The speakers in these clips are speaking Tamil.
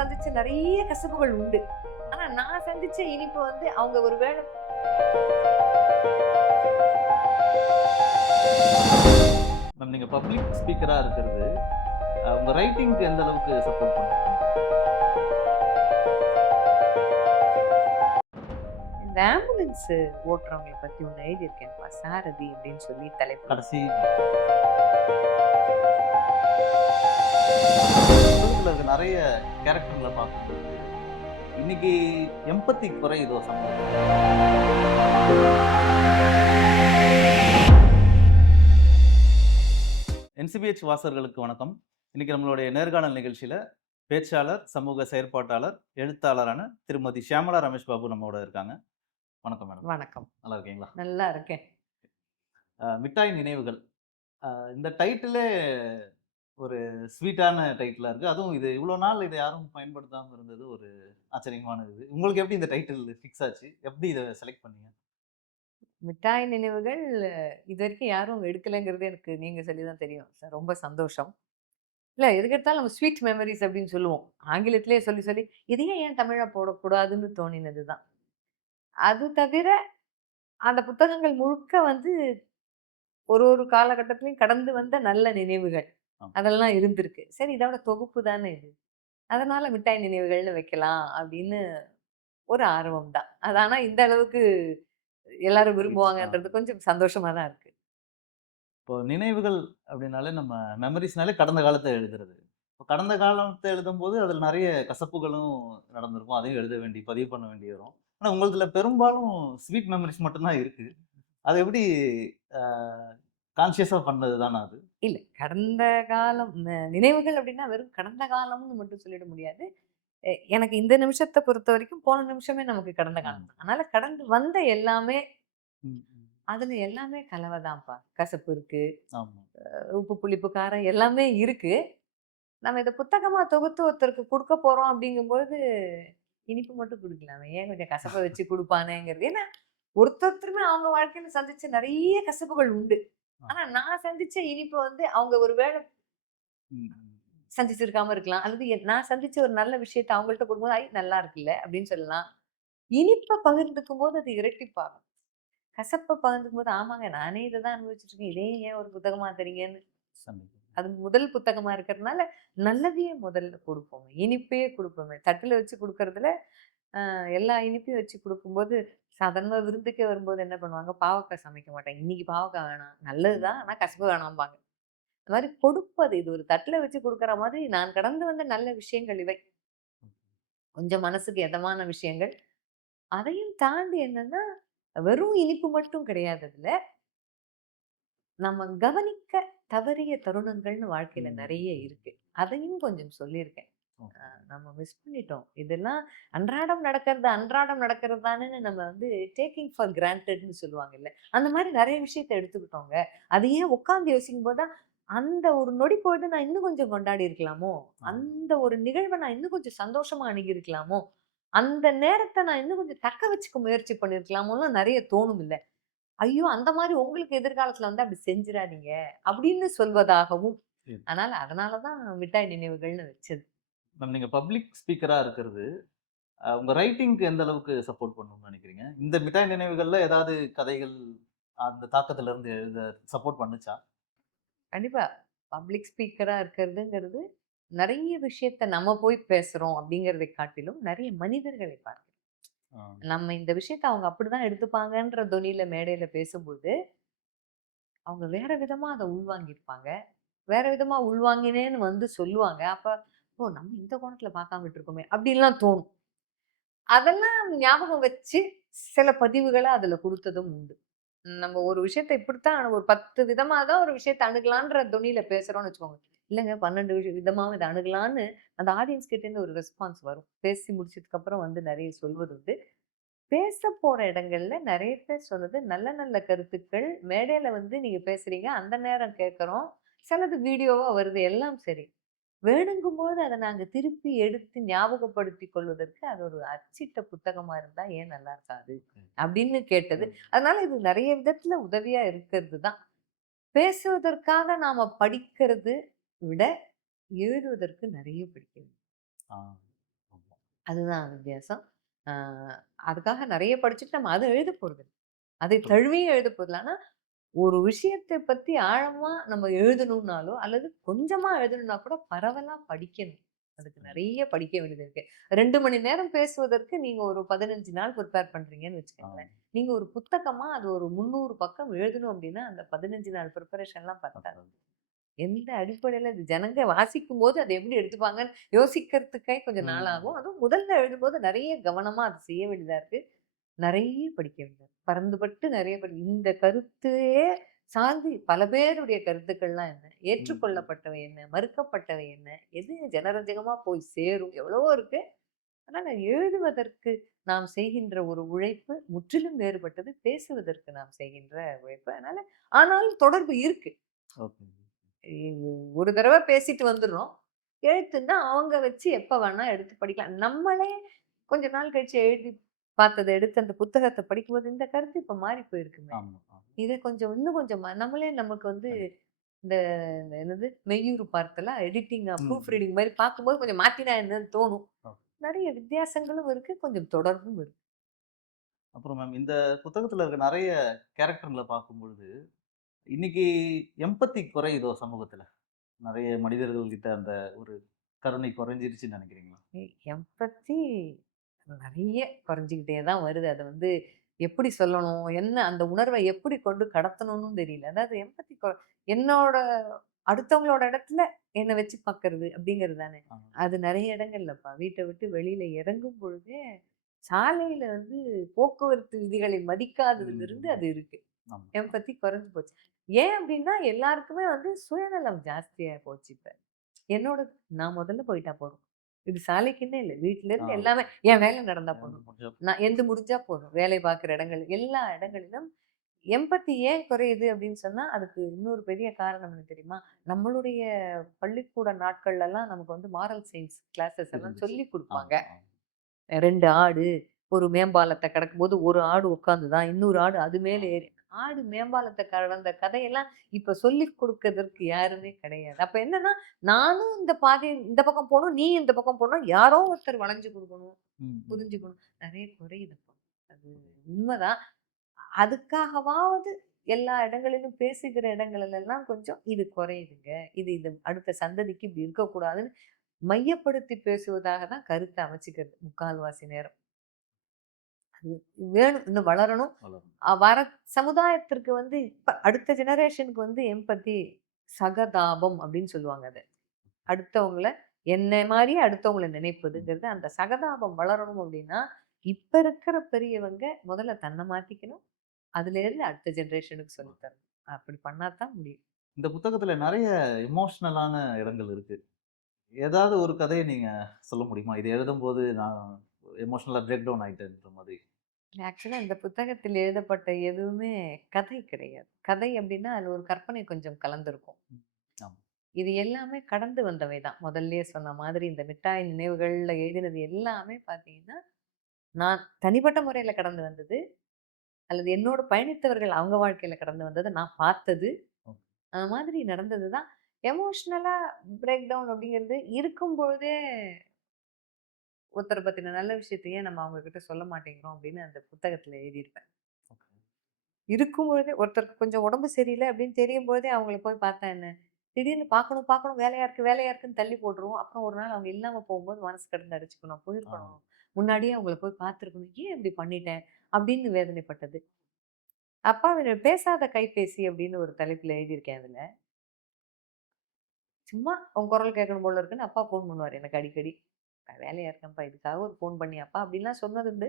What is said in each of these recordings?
சந்திச்ச நிறைய கசப்புகள் உண்டு. ஆனா நான் சந்திச்ச இனிப்பு வந்து அவங்க ஒரு வேளை மேம், நீங்க பப்ளிக் ஸ்பீக்கரா இருக்கிறது உங்க ரைட்டிங்க்கு எந்த அளவுக்கு சப்போர்ட் பண்ணும்? இந்த ஆம்புலன்ஸ் ஓட்டுறவங்களை பத்தி ஒண்ணு எழுதியிருக்கேன்ப்பா, சாரதி அப்படின்னு சொல்லி தலைப்பு. கடைசி உலகத்துல இருக்க நிறைய கேரக்டர்களை பார்க்கும்போது இன்னைக்கு எம்பத்தி குறையுதோ சமூகத்தில்? என்சிபிஹெச் வாசகர்களுக்கு வணக்கம். இன்னைக்கு நம்மளுடைய நேர்காணல் நிகழ்ச்சியில பேச்சாளர், சமூக செயற்பாட்டாளர், எழுத்தாளரான திருமதி ஷியாமளா ரமேஷ் பாபு நம்மோட இருக்காங்க. வணக்கம் மேடம். வணக்கம். நல்லா இருக்கீங்களா? நல்லா இருக்கேன். மிட்டாய் நினைவுகள், இந்த டைட்டிலே ஒரு ஸ்வீட்டான டைட்டிலா இருக்கு. அதுவும் இது இவ்வளவு நாள் இதை யாரும் பயன்படுத்தாம இருந்தது ஒரு ஆச்சரியமான இது. உங்களுக்கு எப்படி இந்த டைட்டில் ஃபிக்ஸ் ஆச்சு? எப்படி இதை செலக்ட் பண்ணீங்க? மிட்டாய் நினைவுகள் இது வரைக்கும் யாரும் எடுக்கலைங்கிறது எனக்கு நீங்க சொல்லி தான் தெரியும் சார். ரொம்ப சந்தோஷம். இல்ல எதுக்கு எடுத்தாலும் நம்ம ஸ்வீட் மெமரிஸ் அப்படின்னு சொல்லுவோம். ஆங்கிலத்திலேயே சொல்லி சொல்லி இதையே ஏன் தமிழா போடக்கூடாதுன்னு தோணினது தான். அது தவிர அந்த புத்தகங்கள் முழுக்க வந்து ஒரு ஒரு காலகட்டத்திலையும் கடந்து வந்த நல்ல நினைவுகள் ஆமா. அதெல்லாம் இருந்திருக்கு. சரி இதோட தொகுப்பு தானே இது. அதனால மிட்டாய் நினைவுகள்னு வைக்கலாம் அப்படின்னு ஒரு ஆர்வம் தான். அது ஆனா இந்த அளவுக்கு எல்லாரும் விரும்புவாங்கன்றது கொஞ்சம் சந்தோஷமா தான் இருக்கு. இப்போ நினைவுகள் அப்படின்னாலே நம்ம மெமரிஸ்னாலே கடந்த காலத்தை எழுதுறது. இப்போ கடந்த காலத்தை எழுதும்போது அதில் நிறைய கசப்புகளும் நடந்திருக்கும். அதையும் எழுத வேண்டி, பதிவு பண்ண வேண்டி வரும். ஆனா உங்களுதுல பெரும்பாலும் ஸ்வீட் மெமரிஸ் மட்டும்தான் இருக்கு. அது எப்படி கான்ஷியஸா பண்ணது தானா அது? இல்ல கடந்த காலம் நினைவுகள் அப்படின்னா வெறும் கடந்த காலம்னு மட்டும் சொல்லிட முடியாது. எனக்கு இந்த நிமிஷத்த பொறுத்தவரைக்கும் போன நிமிஷமே நமக்கு கடந்த காலம் தான். அதனால கடந்து வந்த எல்லாமே ம், ம். அதுல எல்லாமே கலவைதான்ப்பா. கசப்பு இருக்கு, ஆமா. உப்பு, புளிப்பு, காரம் எல்லாமே இருக்கு. நம்ம இத புத்தகமா தொகுத்து ஒருத்தருக்கு குடுக்க போறோம் அப்படிங்கும்பொழுது, இனிப்பு மட்டும் குடுக்கலாமே. ஏன் கொஞ்சம் கசப்ப வச்சு குடுப்பானேங்கிறது. ஏன்னா, ஒருத்தருமே அவங்க வாழ்க்கையில சந்திச்ச நெறைய கசப்புகள் உண்டு. ஆனா நான் சந்திச்ச இனிப்பு வந்து அவங்க ஒரு வேள ம், ம். சந்திச்சிருக்காம இருக்கலாம். அல்லது நான் சந்திச்ச ஒரு நல்ல விஷயத்த அவங்கள்ட்ட குடுக்கும்போது, "ஐ நல்லா இருக்குல்ல" அப்படின்னு சொல்லலாம். இனிப்ப பகிர்ந்துக்கும்போது அது இரட்டிப்பாகும். கசப்ப பகிர்ந்துக்கும்போது, "ஆமாங்க நானே இத தான் அனுபவிச்சுட்டு இருக்கேன். இதையே ஏன் ஒரு புத்தகமா தர்றீங்கன்னு" கண்டிப்பா. அது முதல் புத்தகமா இருக்கிறதுனால, நல்லதையே முதல்ல குடுப்போம். இனிப்பே குடுப்போமே. தட்டுல வச்சு குடுக்கறதுல, எல்லா இனிப்பையும் வச்சு குடுக்கும்போது, சாதாரணமா விருந்துக்கே வரும்போது என்ன பண்ணுவாங்க, பாவக்காய் சமைக்க மாட்டாங்க. இன்னைக்கு பாவக்காய் வேணாம். நல்லது தான். ஆனா கசப்பு வேணாம்பாங்க. அந்த மாரி கொடுப்பது, இது ஒரு தட்டுல வச்சு குடுக்குற மாதிரி நான் கடந்து வந்த நல்ல விஷயங்கள் இவை. கொஞ்சம் மனசுக்கு எதமான விஷயங்கள். அதையும் தாண்டி என்னன்னா, வெறும் இனிப்பு மட்டும் கிடையாது அதுல. நம்ம கவனிக்க தவறிய தருணங்கள்னு வாழ்க்கையில ம். நெறைய இருக்கு. அதையும் கொஞ்சம் சொல்லியிருக்கேன். ஓகே. நம்ம மிஸ் பண்ணிட்டோம். இதெல்லாம் அன்றாடம் நடக்கிறது, அன்றாடம் நடக்கிறது தானேன்னு நம்ம வந்து டேக்கிங் ஃபார் கிராண்டட்ன்னு சொல்லுவாங்கல்ல. அந்த மாரி நெறைய விஷயத்த எடுத்துக்கிட்டோங்க. அது ஏன் உட்கார்ந்து யோசிக்கும்போது தான், அந்த ஒரு நொடி பொழுது நான் இன்னும் கொஞ்சம் கொண்டாடி இருக்கலாமோ? ஆ. அந்த ஒரு நிகழ்வ நான் இன்னும் கொஞ்சம் சந்தோஷமா அணுகியிருக்கலாமோ? அந்த நேரத்த நான் இன்னும் கொஞ்சம் தக்க வச்சுக்க முயற்சி பண்ணியிருக்கலாமோன்னு நெறைய தோணும் இல்ல. ஐயோ! அந்த மாரி உங்களுக்கு எதிர்காலத்துல வந்து அப்படி செஞ்சிராதீங்க. அப்படின்னு சொல்வதாகவும். சரி. அதனால தான் மிட்டாய் நினைவுகள்னு வச்சது. மேம், நீங்க பப்ளிக் ஸ்பீக்கரா இருக்கிறது உங்க ரைட்டிங்க்கு எந்த அளவுக்கு சப்போர்ட் பண்ணும்னு நினைக்கிறீங்க? இந்த மிட்டாய் நினைவுகள்ல ஏதாவது கதைகள் அந்த தாக்கத்துல இருந்து எழுத சப்போர்ட் பண்ணுச்சா? கண்டிப்பா. பப்ளிக் ஸ்பீக்கரா இருக்கிறதுங்கிறது, நெறைய விஷயத்த நம்ம போய் பேசுறோம் அப்படிங்கிறதை காட்டிலும், நெறைய மனிதர்களை பார்க்கிறோம். ஆ. நம்ம இந்த விஷயத்த அவங்க அப்படிதான் எடுத்துப்பாங்கன்ற தொனியில மேடையில பேசும்போது, அவங்க வேற விதமா அத உள்வாங்கியிருப்பாங்க. வேற விதமா உள்வாங்கினேன்னு வந்து சொல்லுவாங்க. அப்ப, "ஓ! நம்ம இந்த கோணத்துல பார்க்காம விட்டுருக்கோமே!" அப்படின்லாம் தோணும். அதெல்லாம் ஞாபகம் வச்சு, சில பதிவுகள அதுல குடுத்ததும் உண்டு. நம்ம ஒரு விஷயத்த இப்படித்தான் ஒரு 10 விதமா தான் ஒரு விஷயத்த அணுகலான்ற தொனியில பேசுறோம்னு வச்சுக்கோங்க. இல்லங்க 12 விதமாவும் இத அணுகலான்னு அந்த ஆடியன்ஸ் கிட்ட இருந்து ஒரு ரெஸ்பான்ஸ் வரும். பேசி முடிச்சதுக்கு அப்புறம் வந்து நெறைய சொல்வது உண்டு. பேச போற இடங்கள்ல நெறைய பேர் சொன்னது நல்ல நல்ல கருத்துக்கள். மேடையில வந்து நீங்க பேசுறீங்க. அந்த நேரம் கேட்கிறோம். சிலது வீடியோவா வருது. எல்லாம் சரி. வேணுங்கும்போது அத நாங்க திருப்பி எடுத்து ஞாபகப்படுத்திக் கொள்வதற்கு, அது ஒரு அச்சிட்ட புத்தகமா இருந்தா ஏன் நல்லா இருக்காது? அப்படின்னு கேட்டது. அதனால இது நெறைய விதத்துல உதவியா இருக்கிறது தான். பேசுவதற்காக நாம படிக்கிறது விட, எழுதுவதற்கு நெறைய பிடிக்குது. ஆ. அதுதான் வித்தியாசம். ஆ அதுக்காக நெறைய படிச்சுட்டு நம்ம அத எழுத போறதில்ல. அதை ட்ரூ. தழுவியே எழுத போறதில்ல. ஆனா, ஒரு விஷயத்த பத்தி ஆழமா நம்ம எழுதணும்னாலோ, அல்லது கொஞ்சமா எழுதணும்னா கூட பரவலா படிக்கணும். அதுக்கு கண்டிப்பா. நெறைய படிக்க வேண்டியது இருக்கு. 2 மணி நேரம் பேசுவதற்கு நீங்க ஒரு 15 நாள் ப்ரிப்பேர் பண்றீங்கன்னு ஆ. வச்சுக்கோங்களேன். நீங்க ஒரு புத்தகமா அது ஒரு 300 பக்கம் எழுதணும் அப்டின்னா, அந்த 15 நாள் ப்ரிப்பரேஷன்லாம் பத்தாது. பத்தாது. எந்த அடிப்படையில இது ஜனங்க வாசிக்கும்போது அத எப்படி எடுத்துப்பாங்கன்னு யோசிக்கிறதுக்கே கொஞ்சம் நாள் ம். ஆகும். அதுவும் முதல்ல எழுதும்போது நெறைய கவனமா அத செய்ய வேண்டியதா இருக்கு. நெறைய படிக்க வேண்டியது. பரந்துபட்டு நெறைய இந்த கருத்தையே சார்ந்து பல பேருடைய கருத்துக்கள்லாம் என்ன? ம். ம். ஏற்றுக்கொள்ளப்பட்டவை என்ன? மறுக்கப்பட்டவை என்ன? எது ஜனரஞ்சகமா போய் சேரும்? எவ்வளவோ இருக்கு. அதனால எழுதுவதற்கு நாம் செய்கின்ற ஒரு உழைப்பு முற்றிலும் வேறுபட்டது. பேசுவதற்கு நாம் செய்கின்ற உழைப்பு. அதனால ஆனாலும் தொடர்பு இருக்கு. ஓகே. ஒரு தடவ பேசிட்டு வந்துர்றோம். எழுத்துன்னா அவங்க வச்சு எப்ப வேணா எடுத்து படிக்கலாம். நம்மளே கொஞ்ச நாள் கழிச்சு எழுதி பார்த்தத எடுத்து அந்த புத்தகத்த படிக்கும்போது, இந்த கருத்து இப்ப மாறி போயிருக்குமே! ஆமா, ஆமா. இத கொஞ்சம் இன்னும் கொஞ்சம் நம்மளே நமக்கு வந்து கண்டிப்பா. இந்த இந்த என்னது மெய்யுறு பார்த்தலா எடிட்டிங் ம். ப்ரூஃப் ம். ரீடிங் மாரி பார்க்கும்போது கொஞ்சம் மாத்தினா என்னன்னு தோணும். ஓகே. நெறைய வித்தியாசங்களும் இருக்கு. கொஞ்சம் தொடர்பும் இருக்கு. அப்புறம் மேம் இந்த புத்தகத்துல இருக்க நெறைய கேரக்டர்ங்கள பார்க்கும்பொழுது, இன்னைக்கு எம்பத்தி குறையுதோ சமூகத்துல? நெறைய மனிதர்கள் கிட்ட அந்த ஒரு கருணை குறைஞ்சிருச்சுன்னு நெனைக்கிறீங்களா? எம்பத்தி நெறைய குறைஞ்சுகிட்டே தான் வருது. அத வந்து எப்படி சொல்லணும்? என்ன அந்த உணர்வ எப்படி கொண்டு கடத்தணும்னு தெரியல. அதாவது எம்பத்தி என்னோட அடுத்தவங்களோட இடத்துல என்ன வச்சு பார்க்கறது அப்படிங்கிறது தானே. ஆ. அது நெறைய இடங்கள்லப்பா. வீட்ட விட்டு வெளியில இறங்கும் பொழுதே, சாலையில வந்து போக்குவரத்து விதிகளை மதிக்காததிலிருந்து ம். அது இருக்கு. ஆமா. எம்பத்தி குறைஞ்சு போச்சு. ஏன் அப்படின்னா, எல்லாருக்குமே வந்து சுயநலம் ஜாஸ்தியா போச்சு இப்ப. என்னோட நான் முதல்ல போயிட்டா போதும். இது சாலைக்குன்னே இல்ல. வீட்ல ஆ. இருந்து எல்லாமே என் வேலை நடந்தா எனக்கு போதும். முடிஞ்ச நான் எந்து முடிஞ்சா போதும். வேலை பார்க்குற இடங்கள் எல்லா இடங்களிலும் எம்பத்தி ஏன் குறையுது அப்படின்னு சொன்னா, அதுக்கு இன்னொரு பெரிய காரணம் என்ன தெரியுமா? நம்மளுடைய பள்ளிக்கூட நாட்கள்லலாம் நமக்கு வந்து மாரல் சயின்ஸ் கிளாஸஸ் எல்லாம் இருந்துச்சு. சொல்லிக் குடுப்பாங்க. ஆமா, ஆமா. 2 ஆடு ஒரு மேம்பாலத்த கடக்கும்போது ஒரு ஆடு உட்காந்துதான், இன்னொரு ஆடு அது மேல ஆ. ஏறி ஆடு மேம்பாலத்த கடந்த கதையெல்லாம் இப்ப சொல்லிக் கொடுக்கதற்கு யாருமே கிடையாது. அப்ப என்னன்னா, நானும் இந்த பாதை இந்த பக்கம் போணும், நீ இந்த பக்கம் போணும். யாரோ ஒருத்தர் வளைஞ்சு குடுக்கணும், ம். ம். புரிஞ்சுக்கணும். நெறைய குறையுதுப்பா. அது உண்மதான். அதுக்காகவாவது எல்லா இடங்களிலும் பேசுகிற இடங்கள்லலாம் கொஞ்சம் இது குறையுதுங்க. இது அடுத்த சந்ததிக்கு இப்படி இருக்கக்கூடாதுன்னு மையப்படுத்தி பேசுவதாக தான் கருத்த அமைச்சுக்கிறது. முக்கால்வாசி நேரம். அது வேணும். இன்னும் வளரணும். வளரும். வர சமுதாயத்திற்கு வந்து இப்ப அடுத்த ஜெனரேஷனுக்கு வந்து எம்பதி, சகதாபம் அப்படின்னு சொல்லுவாங்க அத. அடுத்தவங்கள என்ன மாரியே அடுத்தவங்கள ம். நினைப்பதுங்கிறது, அந்த சகதாபம் வளரணும் அப்படின்னா, இப்ப இருக்கிற பெரியவங்க முதல்ல தன்ன மாத்திக்கணும். அதுலேருந்து அடுத்த ஜெனரேஷனுக்கு சொல்லி தரணும். அப்படி பண்ணா தான் முடியும். இந்த புத்தகத்துல நெறைய எமோஷனலான இடங்கள் இருக்கு. ஏதாவது ஒரு கதைய நீங்க சொல்ல முடியுமா? இது எழுதும்போது நான் எமோஷனலா பிரேக் டவுன் ஆயிட்டேன்ற மாதிரி. இல்ல ஆக்சுவலா இந்த புத்தகத்தில் எழுதப்பட்ட எதுவுமே கதை கிடையாது. கதை அப்படின்னா, அதுல ஒரு கற்பனை கொஞ்சம் கலந்திருக்கும். ம். ஆமா. இது எல்லாமே கடந்து வந்தவை தான். முதல்லயே சொன்ன மாதிரி இந்த மிட்டாய் நினைவுகள்ல எழுதினது எல்லாமே பார்த்தீங்கன்னா, நான் தனிப்பட்ட முறையில கடந்து வந்தது. அல்லது என்னோட பயணித்தவர்கள் அவங்க வாழ்க்கையில கடந்து வந்தது. நான் பார்த்தது. ஓகே. அந்த மாதிரி நடந்தது தான். எமோஷனலா பிரேக் டவுன் அப்படிங்கிறது இருக்கும்பொழுதே ஒருத்தர பத்தின நல்ல விஷயத்த ஏன் நம்ம அவங்க கிட்ட சொல்ல மாட்டேங்கிறோம் அப்படின்னு அந்த புத்தகத்துல எழுதியிருப்பேன். ஓகே. இருக்கும்பொழுதே ஒருத்தருக்கு கொஞ்சம் உடம்பு சரியில்ல அப்படின்னு தெரியும்பொழுதே அவங்கள போய் பார்த்தா என்ன? திடீர்னு பார்க்கணும், பார்க்கணும் வேலையா இருக்கு, வேலையா இருக்குன்னு தள்ளி போட்டுருவோம். அப்புறம் ஒரு நாள் அவங்க இல்லாம போகும்போது மனசு கடந்து அடிச்சுக்கணும். நான் ஆ. போயிருக்கணும். முன்னாடியே அவங்கள போய் பார்த்துருக்கணும். ஏன் இப்படி பண்ணிட்டேன்? அப்படின்னு வேதனைப்பட்டது. அப்பாவிட பேசாத கைபேசி அப்படின்னு ஒரு தலைப்புல எழுதியிருக்கேன் அதுல. சும்மா உன் குரல் கேட்கணும் போல இருக்குன்னு அப்பா ஃபோன் பண்ணுவாரு எனக்கு அடிக்கடி. நான் வேலையா இருக்கேன்ப்பா, இதுக்காக ஒரு ஃபோன் பண்ணியாப்பா அப்படின்லாம் சொன்னதுண்டு.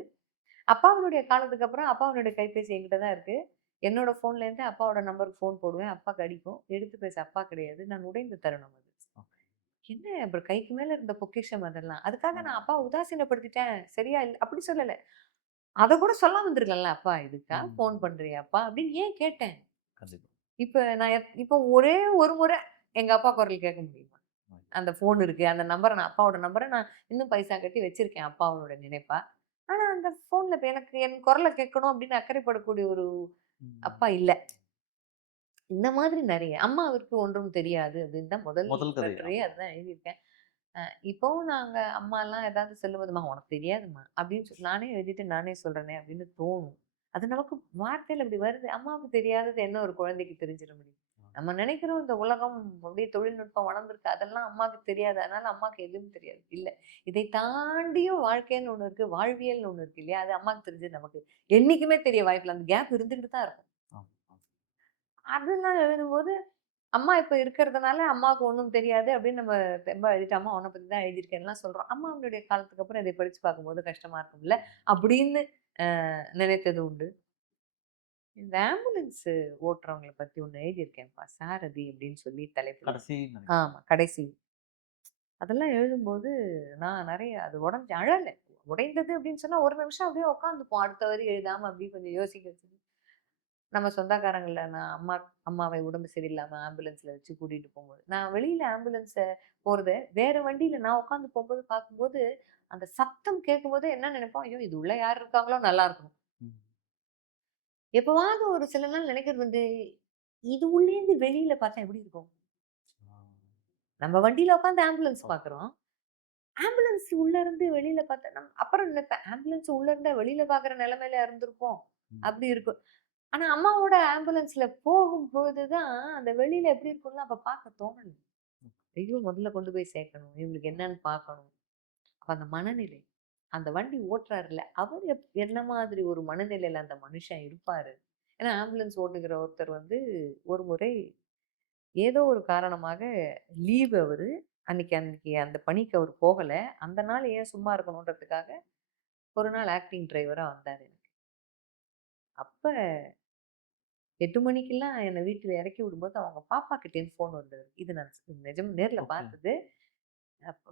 அப்பாவினுடைய காலத்துக்கு அப்புறம் அப்பாவினுடைய கைபேசி என்கிட்ட தான் இருக்கு. என்னோட ஃபோன்லேருந்து அப்பாவோட நம்பருக்கு ஃபோன் போடுவேன். அப்பாக்கு அடிக்கும். எடுத்து பேச அப்பா கிடையாது. நான் உடைந்த தருணம் அது. ஓகே. என்ன அப்புறம் கைக்கு மேல இருந்த பொக்கிஷம் அதெல்லாம். அதுக்காக ஆமா. நான் அப்பாவ உதாசீனப்படுத்திட்டேன். சரியா இல்ல அப்படி சொல்லல. அத கூட சொல்லாம இருந்திருக்கலாம்ல. அப்பா இதுக்கா ஃபோன் ம். பண்றியாப்பா? அப்படின்னு ஏன் கேட்டேன். கண்டிப்பா. இப்ப நான் இப்ப ஒரே ஒரு முறை எங்க அப்பா குரல் கேட்க முடியுமா? ம். அந்த ஃபோன் இருக்கு. அந்த நம்பர நான் அப்பாவோட நம்பர நான் இன்னும் பைசா கட்டி வச்சிருக்கேன் அப்பாவோட நினைப்பா. ஆனா அந்த ஃபோன்ல இப்ப எனக்கு என் குரல கேட்கணும் அப்படின்னு அக்கறைப்படக்கூடிய ஒரு ம். அப்பா இல்ல. இந்த மாதிரி நெறைய. அம்மாவிற்கு ஒன்றும் தெரியாது அப்படின்னு தான் முதல் முதல் கதை. லெட்டரே ஆமா. அதுதான் எழுதியிருக்கேன். இப்பவும் நாங்க அம்மாலாம் ஏதாவது சொல்லும்போதும்மா உனக்கு தெரியாதும்மா அப்படின்னு சொல்லி நானே எழுதிட்டு நானே சொல்றேனே அப்படின்னு தோணும். அது நமக்கு வார்த்தையில இப்படி வருது. அம்மாவுக்கு தெரியாதது என்ன ஒரு குழந்தைக்கு தெரிஞ்சிட முடியும்? நம்ம நினைக்கிறோம் இந்த உலகம் அப்படியே தொழில்நுட்பம் வளர்ந்துருக்கு. அதெல்லாம் அம்மாவுக்கு தெரியாது. அதனால அம்மாவுக்கு எதுவும் தெரியாது. இல்ல. இதை தாண்டியும் வாழ்க்கைன்னு ஒண்ணு இருக்கு. வாழ்வியல்னு ஒண்ணு இருக்கு இல்லையா? அது அம்மாவுக்கு தெரிஞ்சது நமக்கு என்னைக்குமே தெரிய வாய்ப்பில்ல. அந்த கேப் இருந்துகிட்டு தான் இருக்கும். ஆமா. அதெல்லாம் எழுதும்போது அம்மா இப்ப இருக்கிறதுனால அம்மாவுக்கு ஒண்ணும் தெரியாது அப்படின்னு நம்ம தெம்பா எழுதிட்டு, அம்மா உன்ன பத்தி தான் எழுதியிருக்கேன்லாம் சொல்றோம். அம்மாவுடைய காலத்துக்கு அப்புறம் இதை படிச்சு பார்க்கும்போது கஷ்டமா இருக்கும்ல அப்படின்னு நினைத்தது உண்டு. இந்த ஆம்புலன்ஸ் ஓட்டுறவங்கள பத்தி ஒண்ணு எழுதியிருக்கேன்ப்பா. சாரதி அப்படின்னு சொல்லி தலைப்புல. கடைசி நினைக்கிறேன். ஆமா, கடைசி. அதெல்லாம் எழுதும்போது நான் நெறைய அது உடைஞ்சு அழல. உடைந்தது அப்படின்னு சொன்னா ஒரு நிமிஷம் அப்படியே உட்காந்துப்போம். அடுத்த வரி எழுதாம அப்படியே கொஞ்சம் யோசிக்க வச்சு நம்ம சொந்தக்காரங்கள்ல நான் அம்மாவை உடம்பு சரியில்லாம ஆம்புலன்ஸ்ல வச்சு கூட்டிட்டு போகும்போது, நான் வெளியில ஆம்புலன்ஸ போறத வேற வண்டியில நான் உட்காந்து போகும்போது பார்க்கும்போது, அந்த சத்தம் கேட்கும்போது என்ன நினைப்போம், ஐயோ! இது உள்ள யார் இருக்காங்களோ நல்லா இருக்கணும். ம். எப்பவாவது ஒரு சில நாள் நினைக்கிறது வந்து, இது உள்ளேருந்து வெளியில பார்த்தா எப்படி இருக்கும்? ஆ. நம்ம வண்டியில உட்காந்து ஆம்புலன்ஸ் ஓகே. பார்க்குறோம். ஆம்புலன்ஸ் உள்ள இருந்து வெளியில பார்த்தா அப்புறம் நினைப்பேன், ஆம்புலன்ஸ் உள்ள இருந்தா வெளியில பார்க்குற நிலைமையில இருந்திருப்போம். ம். அப்படி இருக்கும். ஆனா அம்மாவோட ஆம்புலன்ஸ்ல போகும்போது தான், அந்த வெளியில எப்படி இருக்கும்லாம் அப்ப பார்க்க தோணல. ஐயோ! முதல்ல கொண்டு போய் சேர்க்கணும். இவங்களுக்கு என்னன்னு பார்க்கணும். அப்ப அந்த மனநிலை. அந்த வண்டி ஓட்டுறாருல்ல, அவர் என்ன மாதிரி ஒரு மனநிலையில அந்த மனுஷன் இருப்பாரு. ஏன்னா ஆம்புலன்ஸ் ஓட்டுகிற ஒருத்தர் வந்து ஒரு முறை ஏதோ ஒரு காரணமாக லீவ் அவரு. அன்னைக்கு அன்னைக்கு அந்த பணிக்கு அவர் போகல. அந்த நாள் ஏன் சும்மா இருக்கணுன்றதுக்காக, ஒரு நாள் ஆக்டிங் டிரைவரா வந்தாரு. அப்ப 8 மணிக்கெல்லாம் என்ன வீட்ல இறக்கி விடும்போது, அவங்க பாப்பா கிட்டேருந்து ஃபோன் வந்தது. இது நான் நிஜம் நேர்ல ஓகே. பார்த்தது.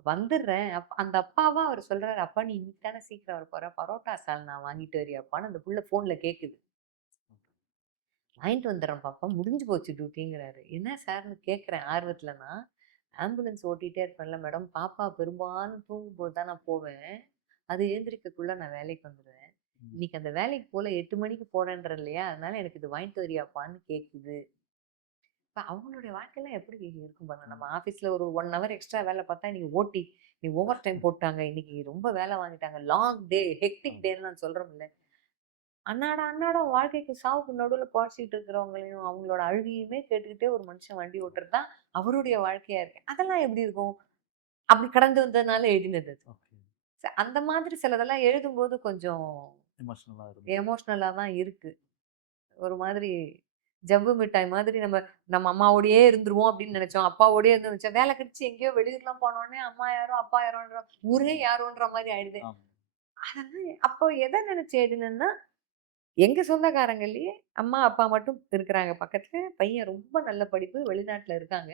வந்துடுறேன். அந்த அப்பாவா அவரு சொல்றாரு, "அப்பா நீ இன்னைக்கு தானே சீக்கிரம் வரப்போற. பரோட்டா சால்னா வாங்கிட்டு வரியாப்பான்னு?" அந்த புள்ள ஃபோன்ல கேட்குது. "வாங்கிட்டு வந்துடுறேன் பாப்பா. முடிஞ்சு போச்சு டியூட்டிங்கிறாரு." என்ன சார்ன்னு கேட்கிறேன் ஆர்வத்துல நான். ஆம்புலன்ஸ் ஓட்டிட்டே இருப்பேன்ல மேடம், பாப்பா பெரும்பாலும் தூங்கும்போது தான் நான் போவேன். அது எழுந்திரிக்கக்குள்ள நான் வேலைக்கு வந்துருவேன். ம். இன்னைக்கு அந்த வேலைக்கு போல 8 மணிக்கு போறேன்றேன் இல்லையா? அதனால எனக்கு இது வாங்கிட்டு வரியாப்பான்னு கேட்குது. இப்ப அவங்களுடைய வாழ்க்கைலாம் எப்படி இருக்கும் பாருங்க. நம்ம ம். ஆஃபீஸ்ல ஒரு 1 ஹவர் எக்ஸ்ட்ரா வேலை பார்த்தா, இன்னைக்கு ஓடி, இன்னைக்கு ஓவர் டைம் போட்டாங்க. இன்னைக்கு ரொம்ப வேலை வாங்கிட்டாங்க. லாங் டே, ஹெக்டிக் ஆமா. டேன்னு நான் சொல்றோம்ல. அன்னாடம் வாழ்க்கைக்கு சாவுக்கு நடுவுல பொழச்சிட்டு இருக்கிறவங்களையும், அவங்களோட அழுகையுமே கேட்டுக்கிட்டே ஒரு மனுஷன் வண்டி ஓட்டுறது தான் அவருடைய வாழ்க்கையா இருக்கு. அதெல்லாம் எப்படி இருக்கும்? அப்படி கடந்து வந்ததுனால எழுதினது அது. ஓகே. அந்த மாதிரி சிலதெல்லாம் எழுதும்போது கொஞ்சம் எமோஷனலா இருந்தது. எமோஷனலா தான் இருக்கு. ஒரு மாதிரி ஜவ்வு மிட்டாய் மாதிரி நம்ம நம்ம அம்மாவோடயே இருந்துருவோம் அப்படின்னு நினைச்சோம். அப்பாவோடயே இருந்து நினைச்சோம். வேலை கிடைச்சு எங்கேயோ வெளியூர்லாம் போனோனே அம்மா யாரோ, அப்பா யாரோன்ற ஊரே யாரோன்ற மாரி ஆயிடுது. ஆமா. அதெல்லாம் அப்போ எத நினைச்சு எழுதினேன்னா, எங்க சொந்தக்காரங்கள்லயே அம்மா, அப்பா மட்டும் இருக்கிறாங்க பக்கத்துல. பையன் ரொம்ப நல்ல படிப்பு வெளிநாட்டுல இருக்காங்க.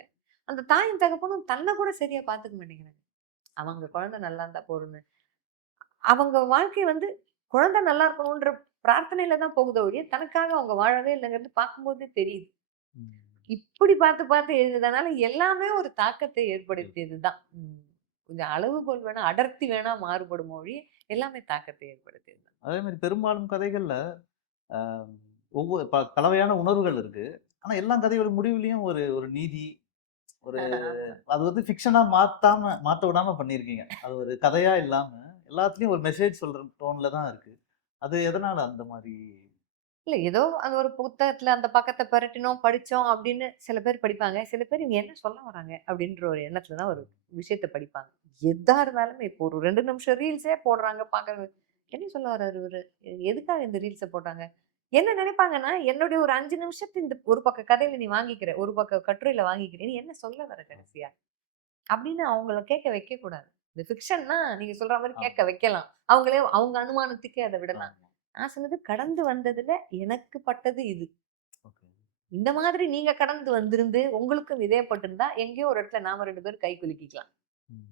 அந்த தாயும் தகப்பனும் தன்ன கூட சரியா பார்த்துக்க மாட்டேங்கிறாங்க. அவங்க குழந்தை நல்லா இருந்தா போதும்ன்னு. அவங்க வாழ்க்கை வந்து குழந்தை நல்லா இருக்கணுன்ற பிரார்த்தனையில தான் போகுதே ஒழிய, தனக்காக அவங்க வாழவே இல்லைங்கிறது பார்க்கும்போதே தெரியுது. ம். இப்படி பார்த்து பார்த்து எழுதுனதுனால எல்லாமே ஒரு தாக்கத்தை இருக்கு. ஏற்படுத்தியது தான். கொஞ்சம் அளவுகோல் வேணா, அடர்த்தி வேணா மாறுபடுமோ ஒழிய, எல்லாமே தாக்கத்தை ஏற்படுத்தியது தான். அதே மாரி பெரும்பாலும் கதைகள்ல அ ஒவ்வொரு கலவையான உணர்வுகள் இருக்கு. ஆனா எல்லா கதையோட முடிவுலயும் ஒரு ஒரு நீதி, ஒரு ஆமா. அது வந்து ஃபிக்ஷனா மாத்த விடாம பண்ணியிருக்கீங்க. அது ஒரு கதையா இல்லாம, எல்லாத்துலயும் ஒரு மெசேஜ் சொல்ற டோன்ல தான் இருக்கு. அது எதனால அந்த மாரி? இல்ல ஏதோ அது ஒரு புத்தகத்துல அந்த பக்கத்த பெரட்டினோம், படிச்சோம் அப்படின்னு சில பேர் படிப்பாங்க. சில பேர் இவங்க என்ன சொல்ல வராங்க அப்படின்ற ஒரு எண்ணத்துல தான் ஒரு விஷயத்த படிப்பாங்க. எதா இருந்தாலுமே இப்போ ஒரு 2 நிமிஷம் ரீல்ஸே போடுறாங்க பார்க்கறது. என்ன சொல்ல வர்றாரு இவரு? எதுக்காக இந்த ரீல்ஸ போட்டாங்க? என்ன நினைப்பாங்கன்னா, என்னுடைய ஒரு 5 நிமிஷத்து இந்த ஒரு பக்க கதையில நீ வாங்கிக்கிற, ஒரு பக்க கட்டுரையில வாங்கிக்கிற. நீ என்ன சொல்ல வர கடைசியா? அப்படின்னு அவங்கள கேட்க வைக்கக்கூடாது. இந்த ஃபிக்ஷன்னா நீங்க சொல்ற மாரி ஆமா, கேட்க வைக்கலாம். அவங்களே அவங்க அனுமானத்துக்கே அத விடலாம். ஆமா. நான் சொன்னது கடந்து வந்ததுல எனக்கு பட்டது இது. ஓகே. இந்த மாதிரி நீங்க கடந்து வந்திருந்து, உங்களுக்கும் இதே பட்டிருந்தா, எங்கேயோ ஒரு இடத்துல நாம 2 பேரும் கை குலுக்கிக்கலாம். ம்.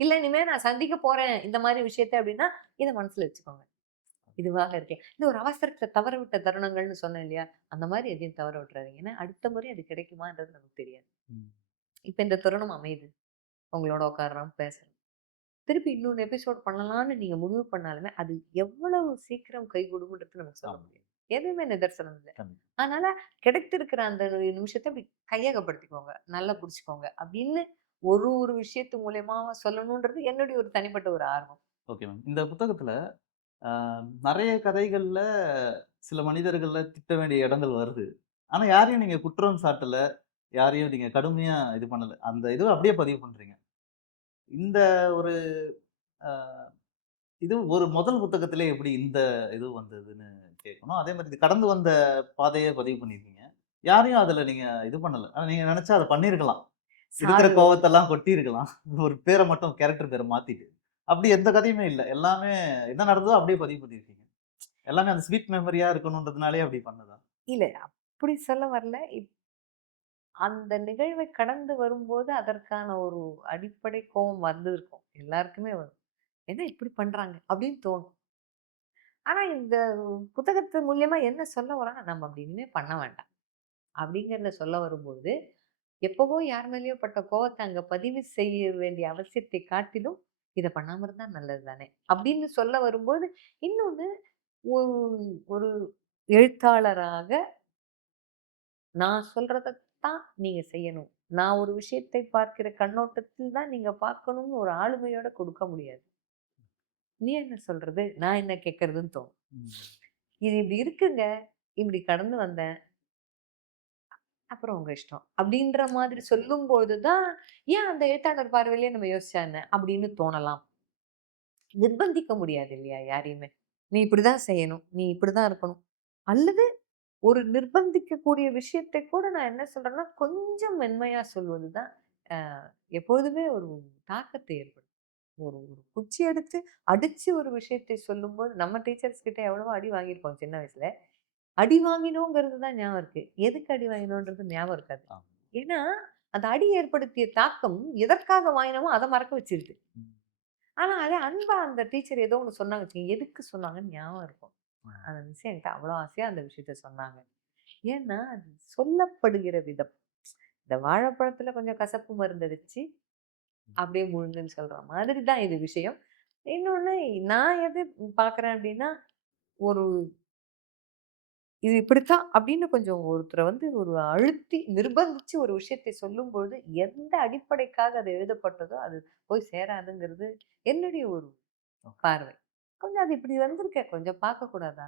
இல்ல இனிமே நான் சந்திக்க போறேன் இந்த மாரி விஷயத்த அப்டின்னா, இத மனசுல வச்சுக்கோங்க. இதுவாக இருக்கலாம். இந்த ஒரு அவசரத்துல தவற விட்ட தருணங்கள்னு சொன்னேன் இல்லையா? அந்த மாரி எதையும் தவற விட்டுறாதீங்க. ஏன்னா அடுத்த முறை அது கிடைக்குமான்றது நமக்கு தெரியாது. ம். இப்ப இந்த தருணம் அமையுது. உங்களோட உட்கார்றோம், பேசுறோம். திருப்பி இன்னொரு எபிசோட் பண்ணலான்னு நீங்க முடிவு பண்ணாலுமே, அது எவ்வளவு சீக்கிரம் கைகூடும்ன்றது நமக்கு சொல்ல ஆமா. முடியாது. எதுவுமே நிதர்சனம் இல்ல. கண்டிப்பா. அதனால கிடைத்திருக்கிற அந்த நிமிஷத்த அப்படி கையகப்படுத்திக்கோங்க. நல்லா புடிச்சுக்கோங்க. அப்படின்னு ஒரு விஷயத்து மூலியமா சொல்லணும்ன்றது என்னுடைய ஒரு தனிப்பட்ட ஒரு ஆர்வம். Okay ma'am. இந்த புத்தகத்துல அ நெறைய கதைகள்ல சில மனிதர்கள திட்ட வேண்டிய இடங்கள் வருது. ஆனா யாரையும் நீங்க குற்றம் சாட்டல. யாரையும் நீங்க கடுமையா இது பண்ணல. அந்த இதுவ அப்படியே பதிவு பண்றீங்க. இந்த ஒரு அ இது ஒரு முதல் புத்தகத்திலே எப்படி இந்த இது வந்ததுன்னு கேட்கணும். அதே மாரி இது கடந்து வந்த பாதைய பதிவு பண்ணியிருக்கீங்க. யாரையும் அதுல நீங்க இது பண்ணல. ஆனா நீங்க நெனச்சா அத பண்ணியிருக்கலாம். இருக்கிற சாரு கோவத்தெல்லாம் கொட்டியிருக்கலாம். ஒரு பேர மட்டும் கேரக்டர் பேர மாத்திட்டு. அப்படி எந்த கதையுமே இல்ல. எல்லாமே என்ன நடந்ததோ அப்படியே பதிவு பண்ணியிருக்கீங்க. எல்லாமே அந்த ஸ்வீட் மெமரியா இருக்கணுன்றதுனாலயே அப்படி பண்ணதா? இல்ல அப்படி சொல்ல வரல. அந்த நிகழ்வை கடந்து வரும்போது அதற்கான ஒரு அடிப்படை கோவம் வந்திருக்கும். எல்லாருக்குமே வரும். என்ன இப்படி பண்றாங்க? அப்படின்னு தோணும். ஆனா இந்த புத்தகத்து மூலியமா என்ன சொல்ல வரோம்னா, நம்ம அப்படி இனிமே பண்ண வேண்டாம். அப்படிங்கிறத சொல்ல வரும்போது, எப்பவோ யார் மேலயோ பட்ட கோவத்த அங்க பதிவு செய்ய வேண்டிய அவசியத்தை காட்டிலும், இத பண்ணாம இருந்தா நல்லது தானே! அப்படின்னு சொல்ல வரும்போது, இன்னொன்னு ஒரு ஒரு எழுத்தாளராக நான் சொல்றதத் தான் நீங்க செய்யணும். நான் ஒரு விஷயத்தை பார்க்கிற கண்ணோட்டத்தில் தான் நீங்க பார்க்கணும்னு ஒரு ஆளுமையோட கொடுக்க முடியாது. நீ என்ன சொல்றது? நான் என்ன கேட்கறதுன்னு தோணும். ம். இது இப்படி இருக்குங்க. இப்படி கடந்து வந்தேன். அப்புறம் உங்க இஷ்டம். அப்படின்ற மாதிரி சொல்லும்பொழுது தான், ஏன் அந்த எழுத்தாளர் பார்வையிலேயே நம்ம யோசிச்சா என்ன? அப்படின்னு தோணலாம். நிர்பந்திக்க முடியாது இல்லையா யாரையுமே. நீ இப்படிதான் செய்யணும். நீ இப்படிதான் இருக்கணும். அல்லது ஒரு நிர்பந்திக்கக்கூடிய விஷயத்தை கூட நான் என்ன சொல்றேன்னா, கொஞ்சம் மென்மையா சொல்வது தான் அ எப்பொழுதுமே ஒரு தாக்கத்தை ஏற்படுத்தும். ஒரு ஒரு குச்சி எடுத்து அடிச்சு ஒரு விஷயத்தை சொல்லும்போது, நம்ம டீச்சர்ஸ் கிட்ட எவ்வளவோ அடி வாங்கியிருப்போம் சின்ன வயசுல. அடி வாங்கினோங்கிறது தான் ஞாபகம் இருக்கு. எதுக்கு அடி வாங்கினோன்றது ஞாபகம் இருக்காது. ஆமா. ஏன்னா, அந்த அடி ஏற்படுத்திய தாக்கம் எதற்காக வாங்கினோமோ அத மறக்க வச்சிருது. ம். ஆனா அதே அன்பா அந்த டீச்சர் ஏதோ ஒண்ணு சொன்னாங்க வச்சுக்கங்க, எதுக்கு சொன்னாங்கன்னு ஞாபகம் இருக்கும். ம். அந்த மிஸ் என்கிட்ட அவ்வளோ ஆசையா அந்த விஷயத்த சொன்னாங்க. ஏன்னா, அது சொல்லப்படுகிற விதம். இந்த வாழைப்பழத்துல கொஞ்சம் கசப்பு மருந்து அடிச்சு, அப்படியே முழுங்குன்னு சொல்ற மாதிரி தான் இது விஷயம். இன்னொன்னு நான் எது பார்க்குறேன் அப்படின்னா, ஒரு இது இப்படித்தான் அப்படின்னு கொஞ்சம் ஒருத்தர வந்து ஒரு அழுத்தி நிர்பந்திச்சு ஒரு விஷயத்தை சொல்லும்பொழுது, எந்த அடிப்படைக்காக அது எழுதப்பட்டதோ, அது போய் சேராதுங்கிறது என்னுடைய ஒரு பார்வை. கொஞ்சம் அது இப்படி வந்திருக்கே, கொஞ்சம் பார்க்கக்கூடாதா?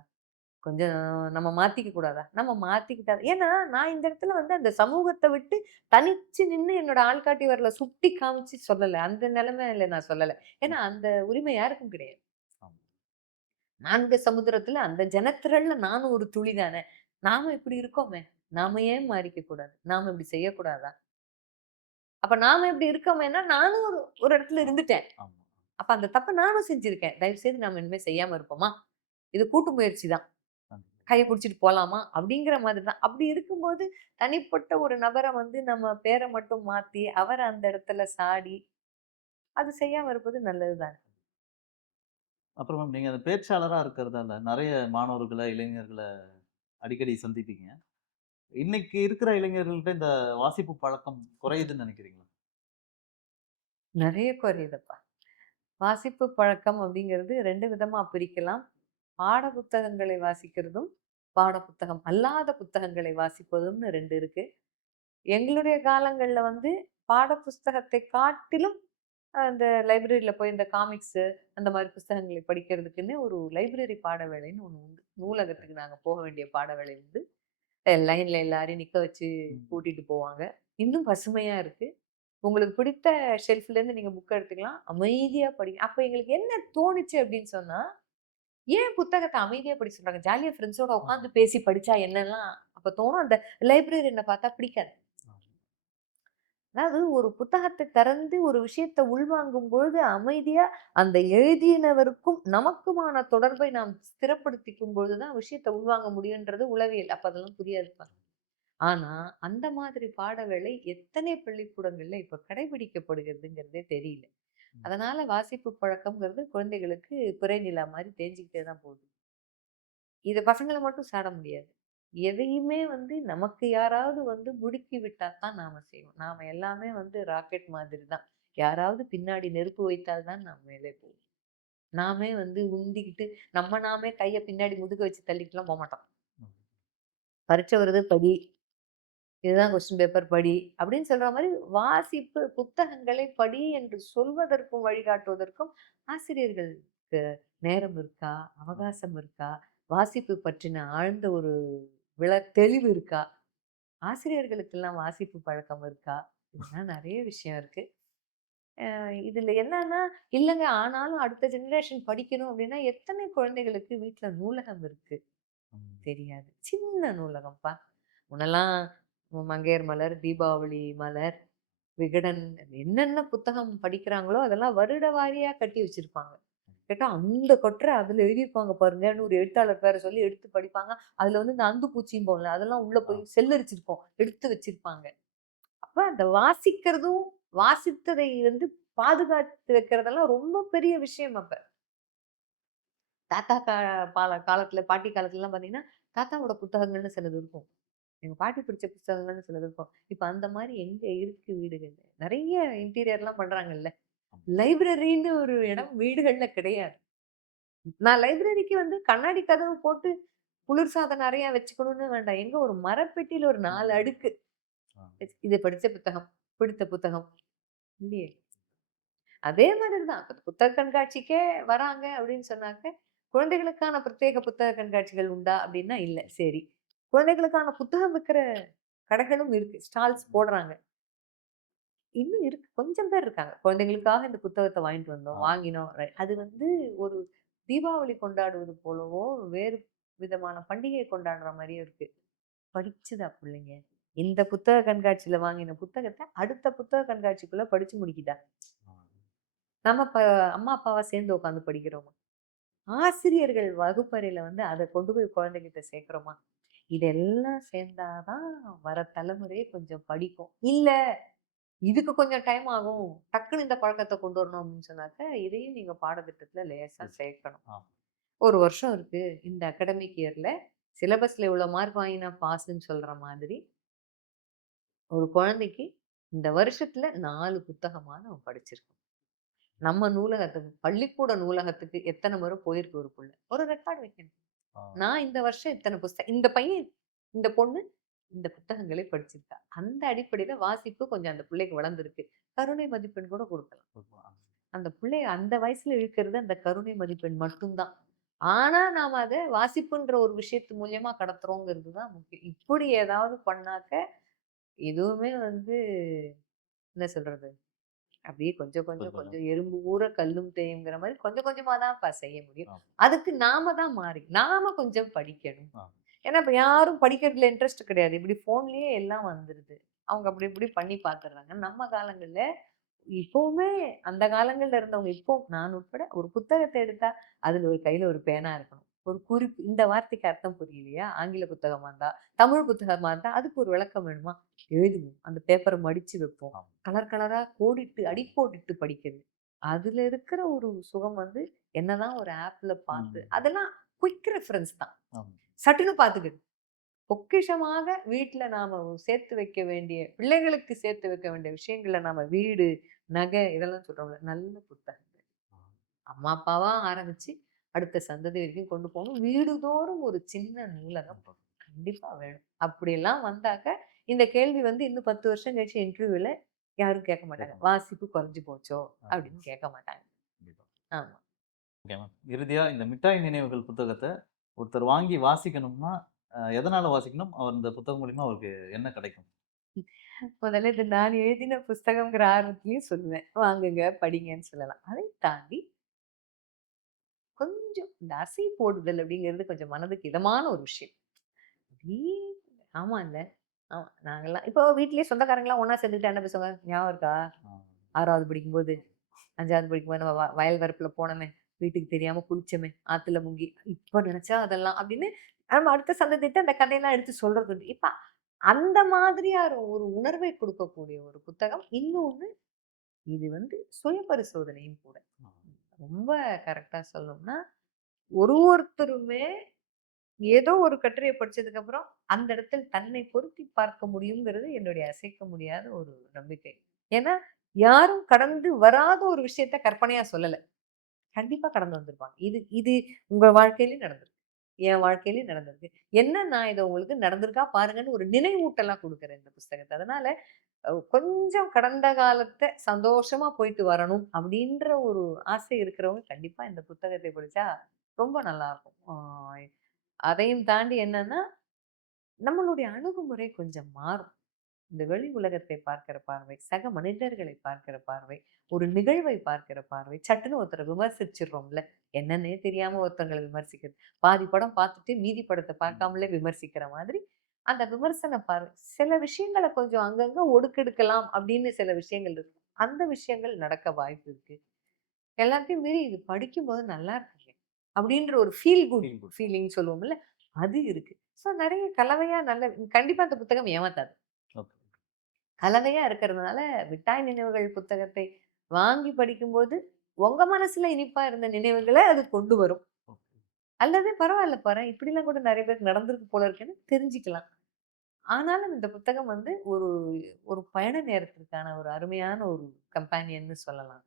கொஞ்சம் நம்ம மாத்திக்க கூடாதா? நம்ம மாத்திக்கிட்டா ஏன்னா நான் இந்த இடத்துல வந்து அந்த சமூகத்த விட்டு தனிச்சு நின்னு என்னோட ஆள்காட்டி விரல சுட்டி காமிச்சு சொல்லல. அந்த நிலைமையில நான் சொல்லல. ம். ஏன்னா அந்த உரிமை யாருக்கும் கிடையாது. ஆமா. 4 சமுத்திரத்துல அந்த ஜனத்திரள்ல நானும் ஒரு துளி தானே! நாம இப்படி இருக்கோமே! நாம ஏன் மாறிக்க கூடாது? நாம இப்படி செய்யக்கூடாதா? அப்ப நாம இப்படி இருக்கோமேன்னா, நானும் ஒரு ஒரு இடத்துல இருந்துட்டேன். ஆமா. அப்ப அந்த தப்ப நானும் செஞ்சிருக்கேன். தயவு செய்து நாம இனிமே செய்யாம இருப்போமா? இது கூட்டு முயற்சி தான். கண்டிப்பா. கைய புடிச்சுட்டு போலாமா? அப்படிங்கிற மாதிரி தான். அப்படி இருக்கும்போது, தனிப்பட்ட ஒரு நபர வந்து நம்ம பேர மட்டும் மாத்தி, அவர அந்த இடத்துல சாடி, அது செய்யாம இருப்பது நல்லது தானே! அப்புறம் மேம் நீங்க அந்த பேச்சாளரா இருக்கிறதால நெறைய மாணவர்கள, இளைஞர்கள அடிக்கடி சந்திப்பீங்க. இன்னைக்கு இருக்கிற இளைஞர்கள்ட்ட இந்த வாசிப்பு பழக்கம் குறையுதுன்னு நெனைக்கிறீங்களா? நெறைய குறையுதுப்பா. வாசிப்பு பழக்கம் அப்படிங்கிறது 2 விதமா பிரிக்கலாம். பாட புத்தகங்களை வாசிக்கிறதும், பாட புத்தகம் அல்லாத புத்தகங்களை வாசிப்பதும்னு 2 இருக்கு. எங்களுடைய காலங்கள்ல வந்து பாட புஸ்தகத்தை காட்டிலும் அந்த லைப்ரரியில போய் இந்த காமிக்ஸு அந்த மாரி புஸ்தகங்களை படிக்கிறதுக்குன்னு ஒரு லைப்ரரி பாட வேளைன்னு ஒண்ணு உண்டு. நூலகத்துக்கு நாங்க போக வேண்டிய பாட வேளை உண்டு. லைன்ல எல்லாரையும் நிக்க வச்சு ம். கூட்டிட்டு போவாங்க. இன்னும் பசுமையா இருக்கு. உங்களுக்கு பிடித்த ஷெல்ஃப்லேருந்து நீங்க புக் எடுத்துக்கலாம். அமைதியா படிங்க. அப்ப எங்களுக்கு என்ன தோணுச்சு அப்படின்னு சொன்னா, ஏன் புத்தகத்த அமைதியா படிக்க சொல்றாங்க? ஜாலியா ஃப்ரெண்ட்ஸோட ஆமா. உட்காந்து பேசி படிச்சா என்னலாம் அப்ப தோணும். அந்த லைப்ரரியன பார்த்தா பிடிக்காது. ஆமா. அதாவது ஒரு புத்தகத்தை திறந்து ஒரு விஷயத்த உள்வாங்கும் பொழுது அமைதியா அந்த எழுதினவருக்கும் நமக்குமான தொடர்பை நாம் ஸ்திரப்படுத்திக்கும் பொழுதுதான் விஷயத்த உள்வாங்க முடியுன்றது உளவியல். அப்ப அதெல்லாம் புரியாதுப்பா. ஆனா அந்த மாதிரி பாடவேளை எத்தனை பள்ளிக்கூடங்கள்ல இப்ப கடைபிடிக்கப்படுகிறதுங்கிறதே தெரியல. ம். அதனால வாசிப்பு பழக்கம்ங்கிறது குழந்தைகளுக்கு பிறை நிலா மாதிரி தேஞ்சுக்கிட்டே தான் போகுது. இத பசங்கள மட்டும் சாட முடியாது. எதையுமே வந்து நமக்கு யாராவது வந்து முடுக்கி விட்டா தான் நாம செய்வோம். நாம எல்லாமே வந்து ராக்கெட் மாதிரி தான். யாராவது பின்னாடி நெருப்பு வைத்தால் தான் நாம் மேலே போவோம். நாமே வந்து உந்திக்கிட்டு நாமே கைய பின்னாடி முதுக வச்சு தள்ளிட்டுலாம் போமாட்டோம். ம். பரீட்சை வருது படி. இதுதான் கொஸ்டின் பேப்பர் படி அப்படின்னு சொல்ற மாதிரி வாசிப்பு புத்தகங்களை படி என்று சொல்வதற்கும் வழிகாட்டுவதற்கும் ஆசிரியர்களுக்கு நேரம் இருக்கா, அவகாசம் இருக்கா, வாசிப்பு பற்றின ஆழ்ந்த ஒரு தெளிவு இருக்கா, ஆசிரியர்களுக்கெல்லாம் வாசிப்பு பழக்கம் இருக்கா, இதெல்லாம் நிறைய விஷயம் இருக்கு. இதுல என்னன்னா, இல்லங்க ஆனாலும் அடுத்த ஜெனரேஷன் படிக்கணும் அப்படின்னா, எத்தனை குழந்தைகளுக்கு வீட்ல நூலகம் இருக்கு? ம். தெரியாது. சின்ன நூலகம்ப்பா. முன்னெல்லாம் மங்கையர் மலர், தீபாவளி மலர், விகடன் என்னென்ன புத்தகம் படிக்கிறாங்களோ, அதெல்லாம் வருட வாரியா கட்டி வச்சிருப்பாங்க. கேட்டா அந்த கொட்ற அதுல எழுதியிருப்பாங்க பாருங்கன்னு ஒரு எழுத்தாளர் பேர சொல்லி எடுத்து படிப்பாங்க. அதுல வந்து இந்த அந்து பூச்சிம்போம்ல, அதெல்லாம் உள்ள ஆ. போய் செல்லரிச்சிருக்கும். எடுத்து வச்சிருப்பாங்க. அப்ப அந்த வாசிக்கிறதும், வாசித்ததை வந்து பாதுகாத்து வைக்கிறதெல்லாம் ரொம்ப பெரிய விஷயம் அப்ப. தாத்தா காலத்துல, பாட்டி காலத்துலலாம் பார்த்தீங்கன்னா, தாத்தாவோட புத்தகங்கள்னு சிலது இருக்கும். எங்க பாட்டி படிச்ச புத்தகங்கள்னு சிலது இருக்கும். இப்ப அந்த மாரி எங்க இருக்கு வீடுகள்ல? நெறைய இன்டீரியர்லாம் பண்றாங்கல்ல. லைப்ரரின்னு ஒரு இடம் வீடுகள்ல கிடையாது. நான் லைப்ரரிக்கு வந்து கண்ணாடி கதவு போட்டு குளிர்சாதனம் நெறைய வச்சுக்கணும்னு வேண்டாம். எங்க ஒரு மரப்பெட்டியில ஒரு 4 அடுக்கு. ஆ. இது படிச்ச புத்தகம், பிடித்த புத்தகம். இல்லையே! அதே மாதிரி தான். இப்ப புத்தக கண்காட்சிக்கே வராங்க அப்படின்னு சொன்னாக்க, குழந்தைகளுக்கான பிரத்யேக புத்தக கண்காட்சிகள் உண்டா? அப்படின்னா இல்ல. சரி. குழந்தைகளுக்கான புத்தகம் விக்கிற கடைகளும் இருக்கு. ஸ்டால்ஸ் போடுறாங்க. இன்னும் இருக்கு. கொஞ்சம் பேர் இருக்காங்க. குழந்தைகளுக்காக இந்த புத்தகத்த வாங்கிட்டு வந்தோம், ஆ. வாங்கினோம். அது வந்து ஒரு தீபாவளி கொண்டாடுவது போலவோ, வேறு விதமான பண்டிகை கொண்டாடுற மாரியும் இருக்கு. படிச்சுதா புள்ளைங்க? இந்த புத்தக கண்காட்சியில வாங்கின புத்தகத்த, அடுத்த புத்தக கண்காட்சிக்குள்ள படிச்சு முடிக்குதா? ஆ. நம்ம அம்மா, அப்பாவா சேர்ந்து உட்காந்து படிக்கிறோமா? ஆசிரியர்கள் வகுப்பறையில வந்து அத கொண்டு போய் குழந்தைகிட்ட சேர்க்கிறோமா? இதெல்லாம் சேர்ந்தா தான் வர தலைமுறையே கொஞ்சம் படிக்கும். இல்ல, இதுக்கு கொஞ்சம் டைம் ஆகும். டக்குனு இந்த பழக்கத்த கொண்டு வரணும் அப்படின்னு சொன்னாக்க, இதையும் நீங்க பாடத்திட்டத்துல லேசா எஸ். சேர்க்கணும். ஆ. 1 வருஷம் இருக்கு. இந்த அகாடமிக் இயர்ல சிலபஸ்ல இவ்வளோ மார்க் வாங்கினா பாஸ்ன்னு சொல்ற மாதிரி, ஒரு குழந்தைக்கு இந்த வருஷத்துல 4 புத்தகமாவது அவன் படிச்சிருக்கணும். நம்ம நூலகத்துக்கு, பள்ளிக்கூட நூலகத்துக்கு எத்தன முறை போயிருக்கு ஒரு புள்ள? ஒரு ரெக்கார்ட் வைக்கணும். ஆ. நான் இந்த வருஷம் இத்தன இந்த பையன், இந்த பொண்ணு இந்த புத்தகங்களை படிச்சிருக்கா. அந்த அடிப்படையில வாசிப்பு கொஞ்சம் அந்த பிள்ளைக்கு வளர்ந்திருக்கு. கருணை மதிப்பெண் கூட குடுக்கலாம். குடுக்கலாம். அந்த பிள்ளைய அந்த வயசுல இழுக்கிறது அந்த கருணை மதிப்பெண் மட்டும் தான். ஆனா, நாம அத வாசிப்புன்ற ஒரு விஷயத்து மூலியமா கடத்துறோங்கிறது தான் முக்கியம். இப்படி ஏதாவது பண்ணாக்க, எதுவுமே வந்து என்ன சொல்றது? அப்படியே கொஞ்சம், கொஞ்சம், புரிதல். கொஞ்சம் எறும்பு ஊற கல்லும் தேயுங்கிற மாரி கொஞ்சம் கொஞ்சமா தான்ப்பா செய்ய முடியும். ஆ. அதுக்கு நாம தான் நாம கொஞ்சம் படிக்கணும். ஆ. ஏன்னா, இப்ப யாரும் படிக்கிறதுல இன்ட்ரெஸ்ட் கிடையாது. இப்படி ஃபோன்லயே எல்லாம் வந்துருது. அவங்க அப்படி இப்படி பண்ணி பார்த்துடுறாங்க. நம்ம காலங்கள்ல இப்பவுமே அந்த காலங்கள்ல இருந்தவங்க இப்போ நான் உட்பட ஒரு புத்தகத்த எடுத்தா, அதுல ஒரு கையில ஒரு பேனா இருக்கணும். ஒரு குறிப்பு இந்த வார்த்தைக்கு அர்த்தம் புரியலையா? ஆங்கில புத்தகமா இருந்தா, தமிழ் புத்தகமா இருந்தா, அதுக்கு ஒரு விளக்கம் வேணுமா? எழுதுவோம். அந்த பேப்பர மடிச்சு வைப்போம். ஆம். கலர் கலரா கோடிட்டு, அடிக்கோடிட்டு படிக்கிறது. அதுல இருக்கிற ஒரு சுகம் வந்து என்னதான் ஒரு ஆப்ல பார்த்து ம். அதெல்லாம் குயிக் ரெஃபரன்ஸ் தான். ஆமா. சட்டுன்னு பார்த்துக்குது. பொக்கிஷமாக வீட்ல நாம சேர்த்து வைக்க வேண்டிய பிள்ளைகளுக்கு சேர்த்து வைக்க வேண்டிய விஷயங்கள நாம வீடு, நகை இதெல்லாம் சொல்றோம்ல. நல்ல புத்தகங்கள். ஆ. அம்மா, அப்பாவா ஆரம்பிச்சு அடுத்த சந்ததி வரைக்கும் கொண்டு போணும். வீடுதோறும் ஒரு சின்ன நூலகம் கண்டிப்பா. கண்டிப்பா வேணும். அப்படியெல்லாம் வந்தாக்க, இந்த கேள்வி வந்து இன்னும் 10 வருஷம் கழிச்சு இன்டர்வியூல யாரும் கேட்க மாட்டாங்க. கேட்கணும். வாசிப்பு குறைஞ்சு போச்சோ? ஆ. அப்படின்னு கேட்க மாட்டாங்க. கண்டிப்பா. ஆமா. Okay ma'am. இறுதியா இந்த மிட்டாய் நினைவுகள் புத்தகத்த ஒருத்தர் வாங்கி வாசிக்கணும்னா, எதனால வாசிக்கணும்? அவர் இந்த புத்தகம் மூலியமா அவருக்கு என்ன கிடைக்கும்? முதல்ல இது நான் எழுதின புஸ்தகம்ங்கிற ஆர்வத்திலயும் சொல்லுவேன். வாங்குங்க, படிங்கன்னு சொல்லலாம். அதை தாண்டி கொஞ்சம் இந்த அசை போடுதல் அப்படிங்கிறது கொஞ்சம் மனதுக்கு இதமான ஒரு விஷயம். வீ ஆமா இல்ல. ஆமா. நாங்கலாம் இப்போ வீட்லயே சொந்தக்காரங்கலாம் ஒண்ணா சேர்ந்துக்கிட்டு என்ன பேசுவாங்க? ஞாபகம் இருக்கா? ஆ. 6வது படிக்கும்போது, 5வது படிக்கும்போது நம்ம வயல் வரப்புல போனோமே, வீட்டுக்கு தெரியாம குளிச்சோமே, ஆத்துல முங்கி, இப்ப நினைச்சா அதெல்லாம் அப்படின்னு நம்ம அடுத்த சந்ததிட்ட அந்த கதையெல்லாம் எடுத்து சொல்றது உண்டு. இப்ப அந்த மாதிரியா ஒரு உணர்வை கொடுக்கக்கூடிய ஒரு புத்தகம். இன்னொன்னு இது வந்து சுய பரிசோதனையும் கூட. ஆ. ரொம்ப கரெக்ட்டா சொல்லணும்னா, ஒருத்தருமே ஏதோ ஒரு கட்டுரைய படிச்சதுக்கு அப்புறம், அந்த இடத்தில் தன்னை பொருத்தி பார்க்க முடியுங்கிறது என்னுடைய அசைக்க முடியாத ஒரு நம்பிக்கை. ஏன்னா, யாரும் கடந்து வராத ஒரு விஷயத்த கற்பனையா சொல்லல. கண்டிப்பா கடந்து வந்திருப்பாங்க. இது இது உங்க வாழ்க்கையிலயும் நடந்திருக்கு. என் வாழ்க்கையிலயும் நடந்திருக்கு. என்ன நான் இத உங்களுக்கு நடந்திருக்கா பாருங்கன்னு ஒரு நினைவூட்டலா குடுக்குறேன் இந்த புஸ்தகத்த. அதனால கொஞ்சம் கடந்த காலத்த சந்தோஷமா போயிட்டு வரணும் அப்படின்ற ஒரு ஆசை இருக்கிறவங்க கண்டிப்பா இந்த புத்தகத்தை படிச்சா ரொம்ப நல்லா இருக்கும். அதையும் தாண்டி என்னன்னா, நம்மளுடைய அணுகுமுறை கொஞ்சம் மாறும். இந்த வெளி உலகத்தை பார்க்கிற பார்வை, சக மனிதர்களை பார்க்கிற பார்வை, ஒரு நிகழ்வை பார்க்கிற பார்வை, சட்டுன்னு ஒருத்தர விமர்சிச்சுடுறோம்ல. என்னன்னே தெரியாம ஒருத்தங்கள விமர்சிக்கிறது. பாதி படம் பார்த்துட்டு மீதி படத்த பார்க்காமலே விமர்சிக்கிற மாதிரி, அந்த விமர்சன பார்வை. சில விஷயங்கள கொஞ்சம் அங்கங்க ஒடுக்கெடுக்கலாம் அப்படின்னு சில விஷயங்கள் இருக்கு. அந்த விஷயங்கள் நடக்க வாய்ப்பு இருக்கு. எல்லாத்தையும் மீறி இது படிக்கும்போது நல்லா இருக்குங்க. அப்படின்ற ஒரு feel good feel good. Feeling சொல்லுவோம்ல, அது இருக்கு. ஸோ நெறைய கலவையா நல்ல கண்டிப்பா அந்த புத்தகம் ஏமாத்தாது. ஓகே. கலவையா இருக்கிறதுனால, மிட்டாய் நினைவுகள் புத்தகத்தை வாங்கி படிக்கும்போது, உங்க மனசுல இனிப்பா இருந்த நினைவுகள அது கொண்டு வரும். ஓகே. அல்லது பரவால்ல பாரேன், இப்படிலாம் கூட நெறைய பேருக்கு நடந்திருக்கு போல இருக்குன்னு தெரிஞ்சுக்கலாம். ஆனாலும் இந்த புத்தகம் வந்து ஒரு ஒரு பயண நேரத்திற்கான ஒரு அருமையான ஒரு கம்பேனியன்னு சொல்லலாம்.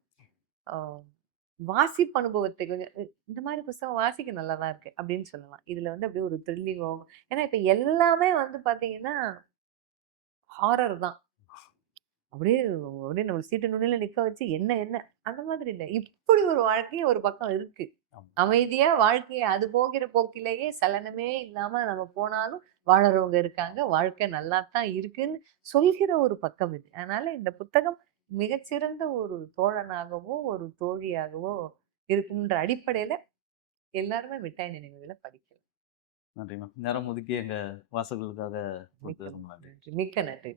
ஆ வாசிப்பு அனுபவத்தை கொஞ்சம் இந்த மாரி புஸ்தகம் வாசிக்க நல்லா தான் இருக்கு அப்படின்னு சொல்லலாம். இதுல வந்து அப்படியே ஒரு த்ரில்லிங்காவும் ஏன்னா இப்ப எல்லாமே வந்து பார்த்தீங்கன்னா, ஹாரர் தான். அப்படியே அப்படியே நம்ம சீட்டு நுனியில நிக்க வச்சு என்ன என்ன அந்த மாதிரி இல்ல. இப்படி ஒரு வாழ்க்கை ஒரு பக்கம் இருக்கு. ஆமா. அமைதியா வாழ்க்கைய அது போகிற போக்கிலேயே சலனமே இல்லாம நம்ம போனாலும் வாழறவங்க இருக்காங்க. வாழ்க்கை நல்லாத்தான் இருக்குன்னு சொல்கிற ஒரு பக்கம் இது. அதனால இந்த புத்தகம் மிகச்சிறந்த ஒரு தோழனாகவோ, ஒரு தோழியாகவோ இருக்கும்ன்ற அடிப்படையில எல்லாருமே மிட்டாய் நினைவுகள படிக்கலாம். நன்றி மேம். நேரம் ஒதுக்கி எங்க வாசகர்களுக்காக மிக்க கொடுத்தது ரொம்ப நன்றி. நன்றி. மிக்க நன்றி.